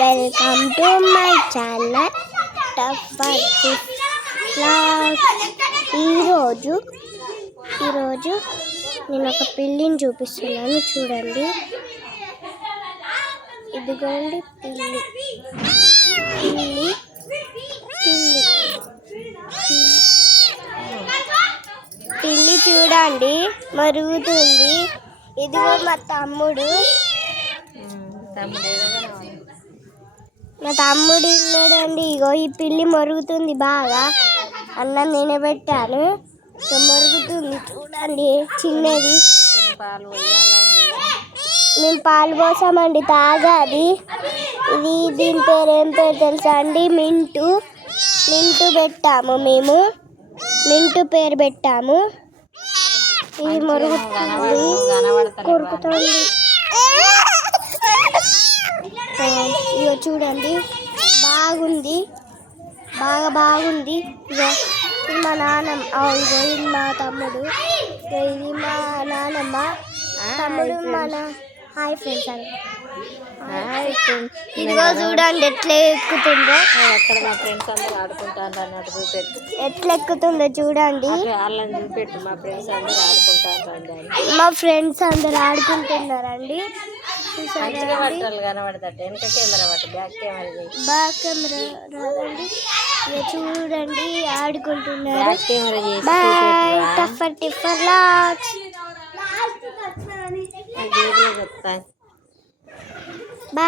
Welcome to my channel టఫర్ vlogs. ఈరోజు నేను ఒక పిల్లిని చూపిస్తున్నాను, చూడండి. ఇదిగోండి పిల్లి పిల్లి పిల్లి పిల్లి చూడండి, మరుగుతుంది. ఇదిగో మా తమ్ముడు ఉన్నాడండి. ఇగో ఈ పిల్లి మరుగుతుంది బాగా. అన్నం నేనే పెట్టాను, మరుగుతుంది చూడండి. చిన్నది మేము పాలు పోసామండి, తాగాది. దీని పేరు ఏం పేరు తెలుసా అండి? మింటూ పెట్టాము మేము. మింటూ పేరు పెట్టాము. ఇది మరుగుతుంది, కొరుకుతుంది. ఇగో చూడండి, బాగుంది, బాగుంది. ఇగో ఇది మా నాన్నమ్మ, ఇగో ఇది మా తమ్ముడు, ఇది మా నాన్నమ్మ, తమ్ముడు మన. హాయ్ ఫ్రెండ్స్ అని. ఇదిగో చూడండి ఎట్లా ఎక్కుతుందో. అక్కడ మా ఫ్రెండ్స్ అందరూ ఆడుకుంటారు అన్నట్టు చూపెట్టు. ఎట్లా ఎక్కుతుందో చూడండి. వాళ్ళని చూపెట్టు. మా ఫ్రెండ్స్ అందరూ ఆడుకుంటారు. మా ఫ్రెండ్స్ అందరు ఆడుకుంటున్నారండి. మంచిగా పట్టాలి కనబడతాడు. వెనక కెమెరా పట్టు, బ్యాక్ కెమెరా రాదండి. చూడండి ఆడుకుంటున్నారు. బ్యాక్ కెమెరా చేసి బాయ్ టఫర్ వ్లాగ్స్. చెప్తాను.